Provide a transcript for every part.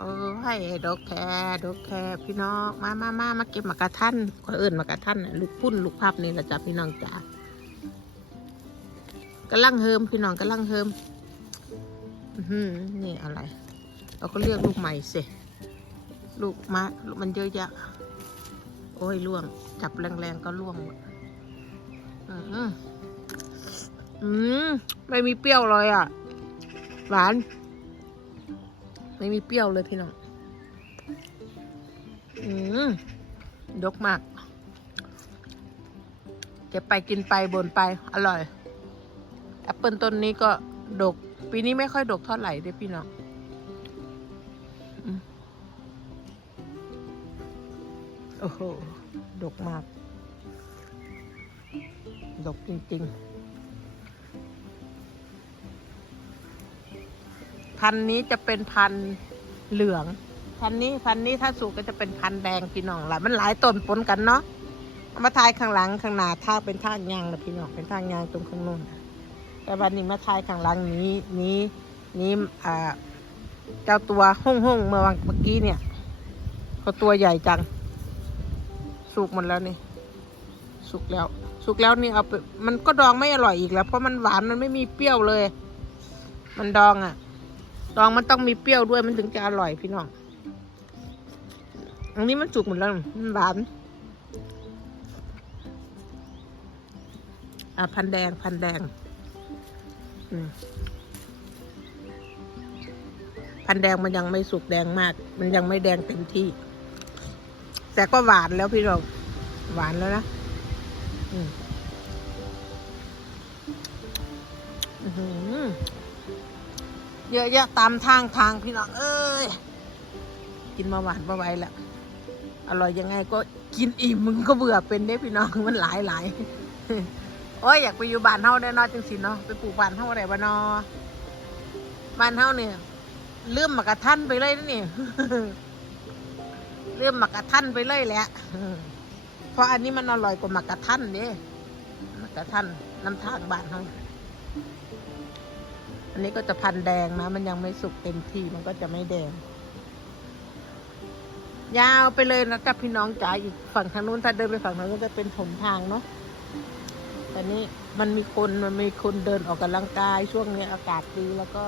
เออให้ดอกแคดอกแคพี่น้องมามามามาเก็บหมากระทันคนอื่นหมากระทันน่ะลูกพุ่นลูกพับนี่แหละจ้ะพี่น้องจ๋ากำลังเฮิมพี่น้องกำลังเฮิมอือนี่อะไร เราก็เลือกลูกใหม่สิลูกมะลูกมันเยอะแยะโอ้ยล่วง จับแรงๆก็ล่วงหมดอืมอืมไม่มีเปรี้ยวเลยอะ หวาน ไม่มีเปรี้ยวเลยพี่น้อง อืมดกมากเก็บไปกินไปบนไปอร่อยแอปเปิลต้นนี้ก็ดก ปีนี้ไม่ค่อยดกเท่าไหร่เด้พี่น้องโอ้โห ดกมาก ดกจริง ๆ พันธุ์นี้จะเป็นพันธุ์เหลือง พันธุ์นี้พันธุ์นี้ถ้าสุกก็จะเป็นพันธุ์แดงพี่น้องหลายมันหลายต้นปนกันเนาะเอามาทายข้างหลังข้างหน้าถ้าเป็นทางยางนะพี่น้องเป็นทางยางตรงข้างนู้นแต่วันนี้มาทายข้างหลังนี้นี้นี้อ่าเจ้าตัวห้องห้องเมื่อวันเมื่อกี้เนี่ยเขาตัวใหญ่จัง สุกหมดแล้วนี่ สุกแล้ว สุกแล้วนี่เอาไปมันก็ดองไม่อร่อยอีกแล้ว เพราะมันหวานมันไม่มีเปรี้ยวเลย มันดองอะ่ะ ดองมันต้องมีเปรี้ยวด้วยมันถึงจะอร่อยพี่น้อง อันนี้มันสุกหมดแล้วมันหวานอะพันแดงพันแดงอืมพันแดงมันยังไม่สุกแดงมาก มันยังไม่แดงเต็มที่ แต่ก็หวานแล้วพี่น้อง หวานแล้วนะอืม เยอะแยะตามทางทางพี่น้องเอ้ย กินมาหวานมาไวแล้วอร่อยยังไงก็กินอิ่มมึงก็เบื่อเป็นได้พี่น้องมันหลายหลายโอ้ยอยากไปอยู่บ้านเฮาได้นอจังสินเนาะไปปลูกบ้านเฮาได้บ่เนอบ้านเฮาเนี่ยลืมหมากกระทันไปเลยนี่ลืมหมากกระทันไปเลยแหละเพราะอันนี้มันอร่อยกว่าหมากกระทันเด้หมากกระทันน้ำทางบ้านเขา นนี้ก็จะพันแดงนะ มันยังไม่สุกเต็มที่มันก็จะไม่แดง ยาวไปเลยนะกับพี่น้องจ๋าอีกฝั่งทางนู้นถ้าเดินไปฝั่งทางนู้นจะเป็นถมทางเนาะแต่นี้มันมีคนมันมีคนเดินออกกำลังกาย ช่วงนี้อากาศดีแล้วก็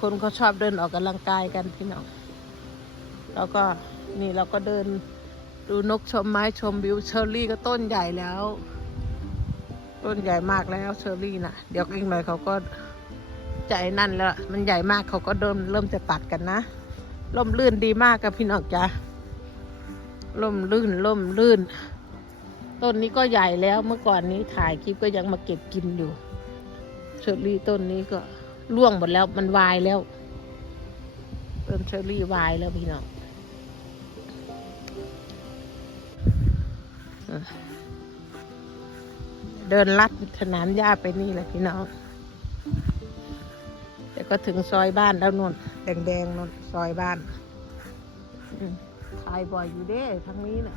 คนเขาชอบเดินออกกำลังกายกันพี่น้องแล้วก็นี่เราก็เดินดูนกชมไม้ชมวิวเชอร์รี่ก็ต้นใหญ่แล้ว ต้นใหญ่มากแล้วเชอร์รี่นะเดี๋ยวอีกหน่อยเขาก็ใจนั่นแล้ว มันใหญ่มากเขาก็เริ่มเริ่มจะตัดกันนะล่มลื่นดีมากกับพี่น้องจ้ะล่มลื่นล่มลื่น ต้นนี้ก็ใหญ่แล้วเมื่อก่อนนี้ถ่ายคลิปก็ยังมาเก็บกินอยู่เชอร์รี่ต้นนี้ก็ร่วงหมดแล้วมันวายแล้วต้นเชอร์รี่วายแล้วพี่น้อง เดินลัดสนามหญ้าไปนี่แหละพี่น้องแต่ก็ถึงซอยบ้านแล้วนนแดงๆนนซอยบ้านถ่ายบ่อยอยู่เด้ทั้งนี้นะ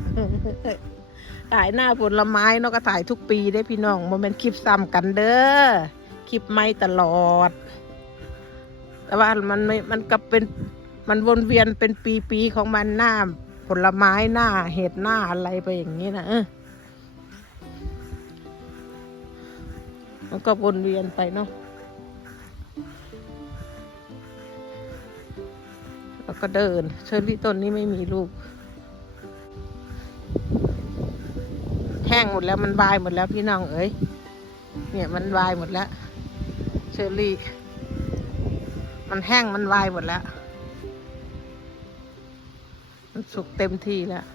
ถ่ายหน้าผลไม้เนาะก็ถ่ายทุกปีได้พี่น้องมันเป็นคลิปซ้ำกันเด้อคลิปไม่ตลอด แต่ว่ามันไม่มันก็เป็นมันวนเวียนเป็นปีๆของมันหน้าผลไม้หน้าเห็ดหน้าอะไรไปอย่างนี้นะเออ มันก็วนเวียนไปเนาะแล้วก็เดิน เชอรี่ต้นนี้ไม่มีลูก แห้งหมดแล้วมันบายหมดแล้วพี่น้องเอ๋ยเนี่ยมันวายหมดแล้ว เชอรี่ มันแห้งมันวายหมดแล้ว มันสุกเต็มที่แล้ว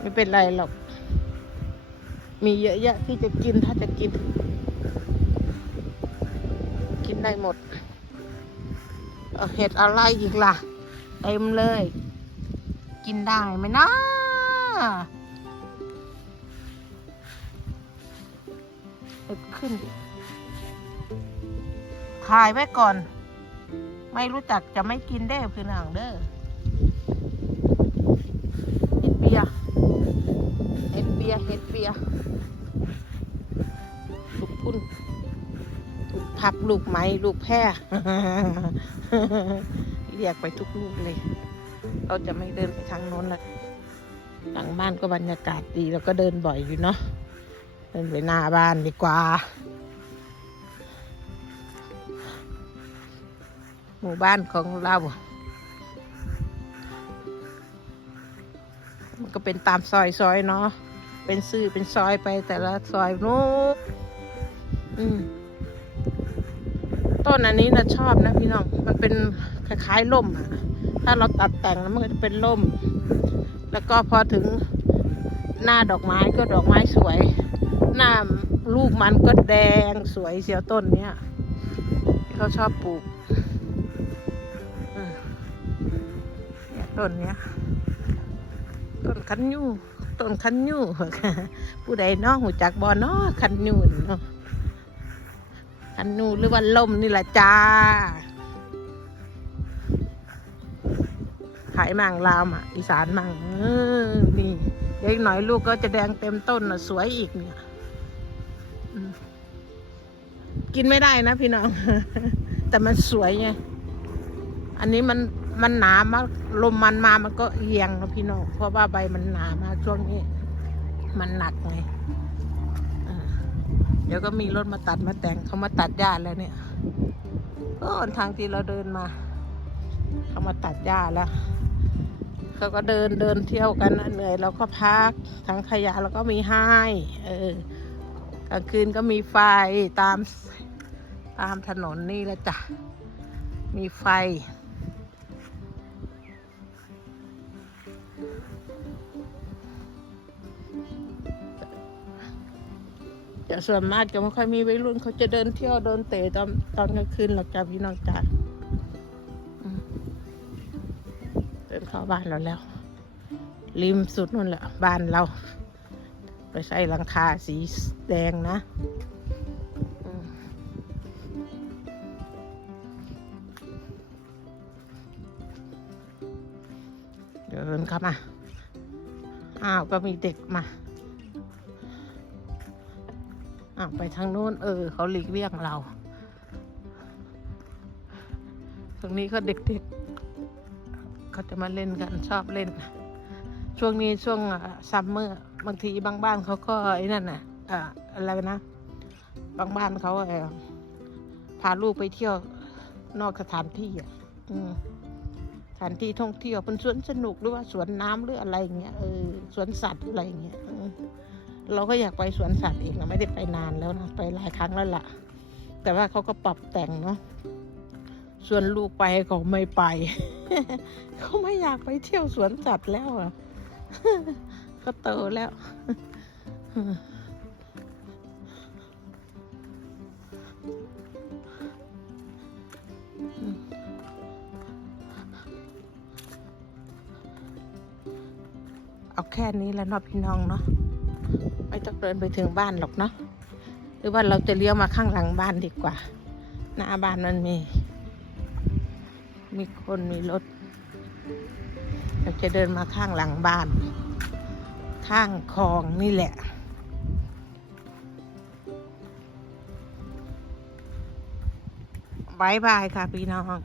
ไม่เป็นไรหรอก มีเยอะแยะที่จะกินถ้าจะกิน กินได้หมด เห็ดอะไรอีกล่ะ เต็มเลย กินได้ไหมนะเห็ดขึ้น ถ่ายไว้ก่อน ไม่รู้จักจะไม่กินได้คือหนังเด้อเห็ดเบียเห็ดเบียเห็ดเบียสุกพุ่น พับลูกไม้ลูกแพร่เรียกไปทุกลูกเลย เราจะไม่เดินไปทางโน้นละหลังบ้านก็บรรยากาศดีแล้วก็เดินบ่อยอยู่เนาะเดินไปหน้าบ้านดีกว่า หมู่บ้านของเรามันก็เป็นตามซอยซอยๆเนาะเป็นซื่อเป็นซอยไปแต่ละซอยนู้นอืม ต้นอันนี้นะชอบนะพี่น้อง มันเป็นคล้ายๆล่มอะถ้าเราตัดแต่งแล้วมันก็จะเป็นล่ม แล้วก็พอถึงหน้าดอกไม้ก็ดอกไม้สวย หน้าลูกมันก็แดงสวยเสียวต้นเนี้ยเขาชอบปลูกอืมเนี่ยต้นเนี้ยต้นคันยูต้นคันยูผู้ใดน้องหูจักบอเนาะคันยูเนาะ คันนูหรือว่าลมนี่แหละจ้า ขายมังลาวอะ อีสานมังออนี่เด็กหน่อยลูกก็จะแดงเต็มต้นน่ะ สวยอีกเนี่ยกินไม่ได้นะพี่น้อง แต่มันสวยไง อันนี้มันมันหนามากลมมันมามันก็เอียงนะพี่น้อง เพราะว่าใบมันหนามากช่วงนี้ มันหนักไง เดี๋ยวก็มีรถมาตัดมาแต่งเขามาตัดหญ้าแล้วเนี่ยก็ทางที่เราเดินมาเขามาตัดหญ้าแล้วเขาก็เดินเดินเที่ยวกันนะเหนื่อยเราก็พักทางขยะเราก็มีให้เออกลางคืนก็มีไฟตามตามถนนนี่แหละจ้ะมีไฟ จะส่วนมากจะไม่ค่อยมีวัยรุ่นเขาจะเดินเที่ยวเดินเตะตอนตอนกลางคืนหรอกจ้ะพี่น้องจ้ะอืมเดินเข้าบ้านเราแล้ว ริมสุดนู่นแหละบ้านเรา ไปใส่หลังคาสีแดงนะเดินเข้ามา อ้าว ก็มีเด็กมา อะไปทางโน้น เออ เขาหลีกเลี่ยงเรา ตรงนี้ก็เด็กๆเขาจะมาเล่นกันชอบเล่น ช่วงนี้ช่วงซัมเมอร์บางทีบางบ้านเขาก็ไอ้นั่นน่ะอ่าอะไรนะ บางบ้านเขาเออพาลูกไปเที่ยวนอกสถานที่อะสถานที่ท่องเที่ยวเป็นสวนสนุกหรือว่าสวนน้ำหรืออะไรเงี้ยเออสวนสัตว์อะไรเงี้ย เราก็อยากไปสวนสัตว์เองนะไม่ได้ไปนานแล้วนะไปหลายครั้งแล้วล่ะ แต่ว่าเขาก็ปรับแต่งเนาะส่วนลูกไปเขาไม่ไปเขาไม่อยากไปเที่ยวสวนสัตว์แล้วอะก็โตแล้วเอาแค่นี้แล้วเนาะพี่น้องเนาะ ต้องเดินไปถึงบ้านหรอกเนาะหรือว่าเราจะเลี้ยวมาข้างหลังบ้านดีกว่า หน้าบ้านมันมี มีคนมีรถ เราจะเดินมาข้างหลังบ้าน ข้างคลองนี่แหละบายบายค่ะพี่น้อง